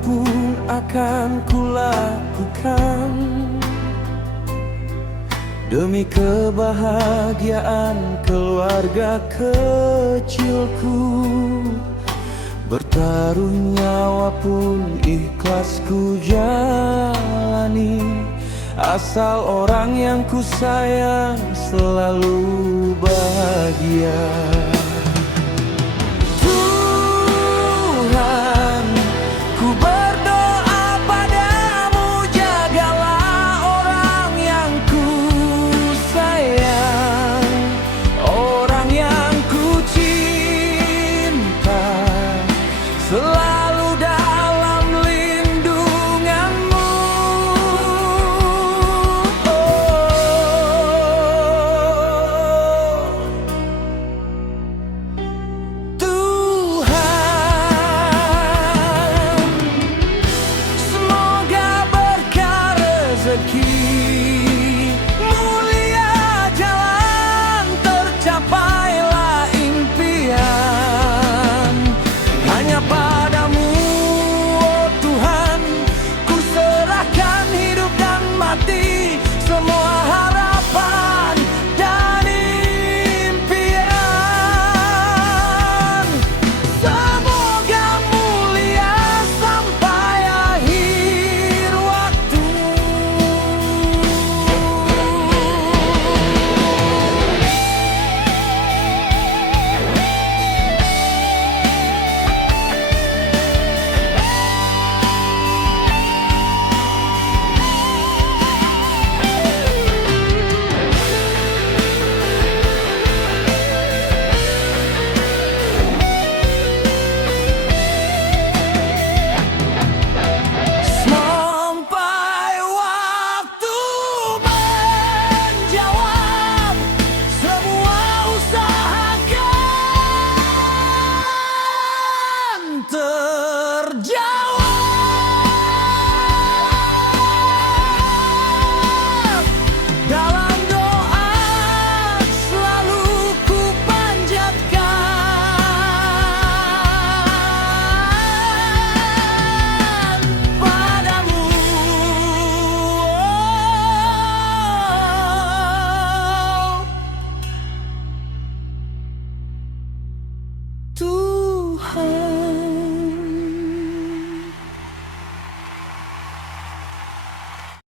apapun akan kulakukan demi kebahagiaan keluarga kecilku. Bertaruh nyawa pun ikhlas ku jalani, asal orang yang ku sayang selalu bahagia. Tuhan, ku berdoa padamu, jagalah orang yang ku sayang, orang yang ku cinta, selalu dalam lindunganmu. Mulia jalan, tercapailah impian. Hanya padamu, oh Tuhan, ku serahkan hidup dan mati, semua harapan dan impian. Semoga mulia sampai akhir waktu. Sampai waktu menjawab, semua usaha kan terjawab. Dalam doa selalu ku panjatkan padamu, oh Tuhan.